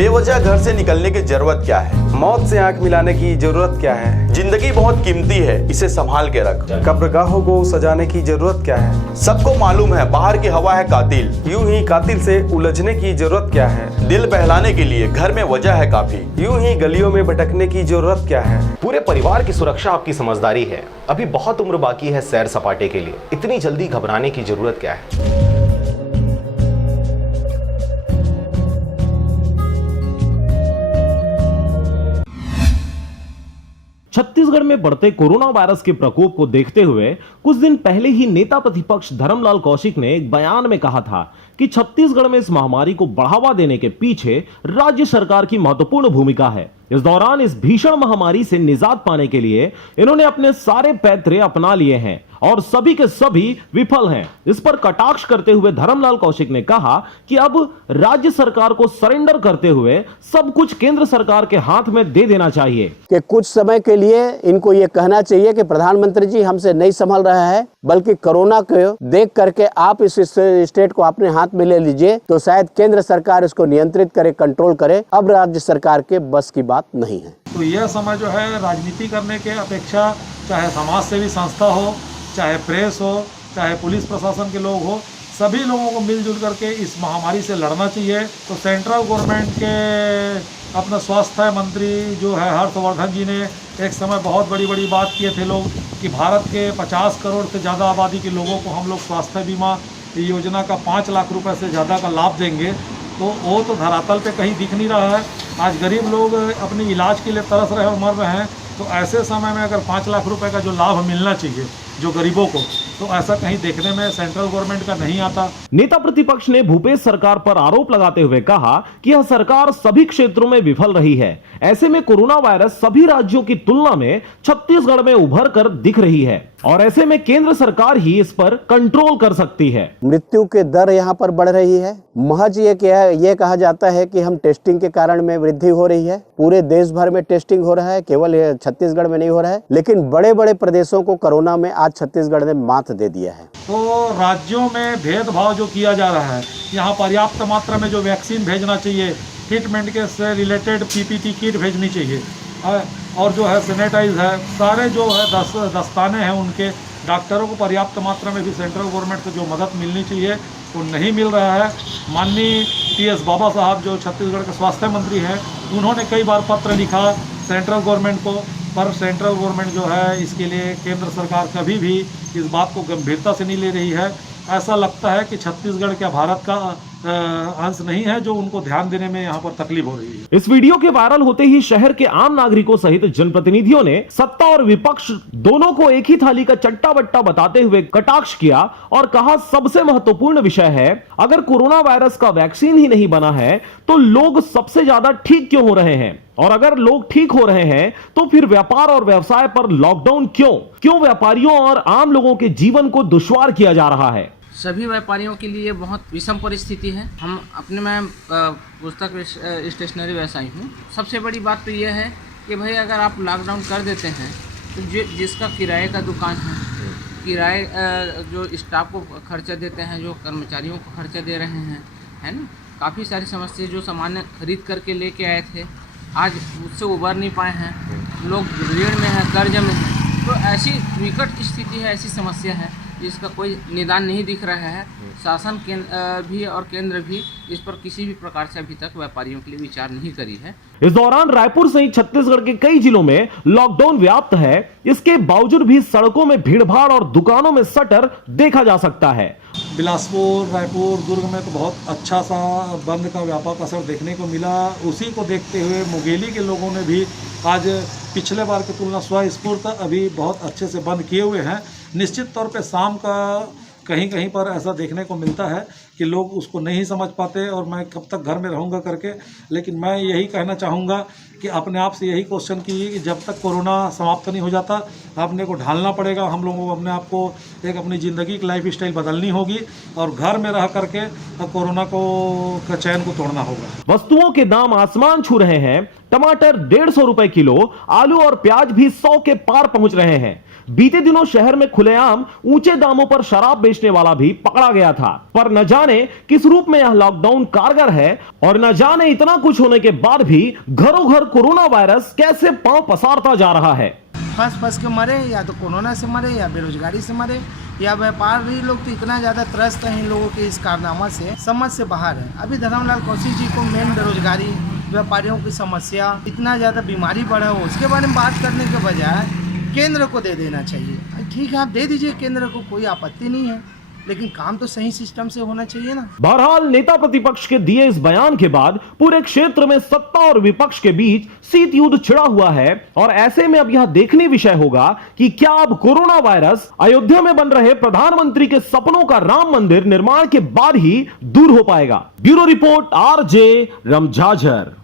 बेवजह घर से निकलने की जरूरत क्या है? मौत से आंख मिलाने की जरूरत क्या है? जिंदगी बहुत कीमती है, इसे संभाल के रख। कब्रगाहों को सजाने की जरूरत क्या है? सबको मालूम है बाहर की हवा है कातिल। यूं ही कातिल से उलझने की जरूरत क्या है? दिल बहलाने के लिए घर में वजह है काफी। यूं ही गलियों में भटकने की जरूरत क्या है? पूरे परिवार की सुरक्षा आपकी समझदारी है। अभी बहुत उम्र बाकी है सैर सपाटे के लिए, इतनी जल्दी घबराने की जरूरत क्या है? छत्तीसगढ़ में बढ़ते कोरोना वायरस के प्रकोप को देखते हुए कुछ दिन पहले ही नेता प्रतिपक्ष धर्मलाल कौशिक ने एक बयान में कहा था कि छत्तीसगढ़ में इस महामारी को बढ़ावा देने के पीछे राज्य सरकार की महत्वपूर्ण भूमिका है। इस दौरान इस भीषण महामारी से निजात पाने के लिए इन्होंने अपने सारे पैतरे अपना लिए हैं और सभी के सभी विफल हैं। इस पर कटाक्ष करते हुए धर्मलाल कौशिक ने कहा कि अब राज्य सरकार को सरेंडर करते हुए सब कुछ केंद्र सरकार के हाथ में दे देना चाहिए। कि कुछ समय के लिए इनको ये कहना चाहिए कि प्रधानमंत्री जी हमसे नहीं संभल रहा है, बल्कि कोरोना को देख करके आप इस स्टेट को अपने हाथ में ले लीजिए, तो शायद केंद्र सरकार इसको नियंत्रित करे, कंट्रोल करे। अब राज्य सरकार के बस की बात नहीं है। तो यह समय जो है राजनीति करने के अपेक्षा चाहे समाज सेवी संस्था हो, चाहे प्रेस हो, चाहे पुलिस प्रशासन के लोग हो, सभी लोगों को मिलजुल करके इस महामारी से लड़ना चाहिए। तो सेंट्रल गवर्नमेंट के अपना स्वास्थ्य मंत्री जो है हर्षवर्धन जी ने एक समय बहुत बड़ी बात किए थे लोग कि भारत के 50 करोड़ से ज़्यादा आबादी के लोगों को हम लोग स्वास्थ्य बीमा योजना का 5 लाख रुपए से ज़्यादा का लाभ देंगे। तो वो तो धरातल पे कहीं दिख नहीं रहा है। आज गरीब लोग अपने इलाज के लिए तरस रहे और मर रहे हैं। तो ऐसे समय में अगर 5 लाख रुपए का जो लाभ मिलना चाहिए जो गरीबों को, तो ऐसा कहीं देखने में सेंट्रल गवर्नमेंट का नहीं आता। नेता प्रतिपक्ष ने भूपेश सरकार पर आरोप लगाते हुए कहा कि यह सरकार सभी क्षेत्रों में विफल रही है। ऐसे में कोरोना वायरस सभी राज्यों की तुलना में छत्तीसगढ़ में उभर कर दिख रही है और ऐसे में केंद्र सरकार ही इस पर कंट्रोल कर सकती है। मृत्यु के दर यहाँ पर बढ़ रही है। महज ये कहा जाता है कि हम टेस्टिंग के कारण में वृद्धि हो रही है। पूरे देश भर में टेस्टिंग हो रहा है, केवल छत्तीसगढ़ में नहीं हो रहा है। लेकिन बड़े बड़े प्रदेशों को कोरोना में आज छत्तीसगढ़ ने मात दे दिया है। तो राज्यों में भेदभाव जो किया जा रहा है, यहाँ पर्याप्त मात्रा में जो वैक्सीन भेजना चाहिए, ट्रीटमेंट के से रिलेटेड पीपीटी किट भेजनी चाहिए और जो है सैनिटाइज है, सारे जो है दस्ताने हैं उनके, डॉक्टरों को पर्याप्त मात्रा में भी सेंट्रल गवर्नमेंट से जो मदद मिलनी चाहिए वो नहीं मिल रहा है। माननीय टीएस बाबा साहब जो छत्तीसगढ़ के स्वास्थ्य मंत्री हैं, उन्होंने कई बार पत्र लिखा सेंट्रल गवर्नमेंट को, पर सेंट्रल गवर्नमेंट जो है इसके लिए केंद्र सरकार कभी भी इस बात को गंभीरता से नहीं ले रही है। ऐसा लगता है कि छत्तीसगढ़ क्या भारत का अंश नहीं है, जो उनको ध्यान देने में यहाँ पर तकलीफ हो रही है। इस वीडियो के वायरल होते ही शहर के आम नागरिकों सहित जनप्रतिनिधियों ने सत्ता और विपक्ष दोनों को एक ही थाली का चट्टा बट्टा बताते हुए कटाक्ष किया और कहा सबसे महत्वपूर्ण विषय है, अगर कोरोना वायरस का वैक्सीन ही नहीं बना है तो लोग सबसे ज्यादा ठीक क्यों हो रहे हैं, और अगर लोग ठीक हो रहे हैं तो फिर व्यापार और व्यवसाय पर लॉकडाउन क्यों व्यापारियों और आम लोगों के जीवन को दुश्वार किया जा रहा है। सभी व्यापारियों के लिए बहुत विषम परिस्थिति है। हम अपने में पुस्तक स्टेशनरी व्यवसायी हूँ। सबसे बड़ी बात तो यह है कि भाई अगर आप लॉकडाउन कर देते हैं तो जिसका किराए का दुकान है, किराए जो स्टाफ को खर्चा देते हैं, जो कर्मचारियों को खर्चा दे रहे हैं, है ना, काफ़ी सारी समस्या, जो सामान खरीद करके लेके आए थे आज उससे उबर नहीं पाए हैं, लोग ऋण में हैं, कर्ज में हैं। तो ऐसी विकट स्थिति है, ऐसी समस्या है जिसका कोई निदान नहीं दिख रहा है। शासन भी और केंद्र भी इस पर किसी भी प्रकार से अभी तक व्यापारियों के लिए विचार नहीं करी है। इस दौरान रायपुर सहित छत्तीसगढ़ के कई जिलों में लॉकडाउन व्याप्त है। इसके बावजूद भी सड़कों में भीड़भाड़ और दुकानों में शटर देखा जा सकता है। बिलासपुर, रायपुर, दुर्ग में तो बहुत अच्छा सा बंद का व्यापक असर देखने को मिला। उसी को देखते हुए मुंगेली के लोगों ने भी आज पिछले बार की तुलना स्वस्फूर्त अभी बहुत अच्छे से बंद किए हुए हैं। निश्चित तौर पे शाम का कहीं पर ऐसा देखने को मिलता है कि लोग उसको नहीं समझ पाते और मैं कब तक घर में रहूँगा करके। लेकिन मैं यही कहना चाहूँगा कि अपने आप से यही क्वेश्चन कीजिए कि जब तक कोरोना समाप्त नहीं हो जाता, अपने को ढालना पड़ेगा। हम लोगों को अपने आप को एक अपनी ज़िंदगी की लाइफ स्टाइल बदलनी होगी और घर में रह करके कोरोना का चैन को तोड़ना होगा। वस्तुओं के दाम आसमान छू रहे हैं। टमाटर 150 रुपए किलो, आलू और प्याज भी 100 के पार पहुंच रहे हैं। बीते दिनों शहर में खुलेआम ऊंचे दामों पर शराब बेचने वाला भी पकड़ा गया था। पर न जाने किस रूप में यह लॉकडाउन कारगर है और न जाने इतना कुछ होने के बाद भी घरों घर कोरोना वायरस कैसे पांव पसारता जा रहा है। फंस के मरे, या तो कोरोना से मरे, या बेरोजगारी से मरे, या व्यापारी लोग तो इतना ज़्यादा त्रस्त हैं इन लोगों के इस कारनामा से, समझ से बाहर है। अभी धर्मलाल कौशिक जी को मेन बेरोजगारी, व्यापारियों की समस्या, इतना ज़्यादा बीमारी बढ़ा हो, उसके बारे में बात करने के बजाय केंद्र को दे देना चाहिए। ठीक है, आप दे दीजिए केंद्र को, कोई आपत्ति नहीं है, लेकिन काम तो सही सिस्टम से होना चाहिए ना। बहरहाल नेता प्रतिपक्ष के दिए इस बयान के बाद पूरे क्षेत्र में सत्ता और विपक्ष के बीच शीत युद्ध छिड़ा हुआ है और ऐसे में अब यह देखने विषय होगा कि क्या अब कोरोना वायरस अयोध्या में बन रहे प्रधानमंत्री के सपनों का राम मंदिर निर्माण के बाद ही दूर हो पाएगा। Bureau report, RJ रमझाझर।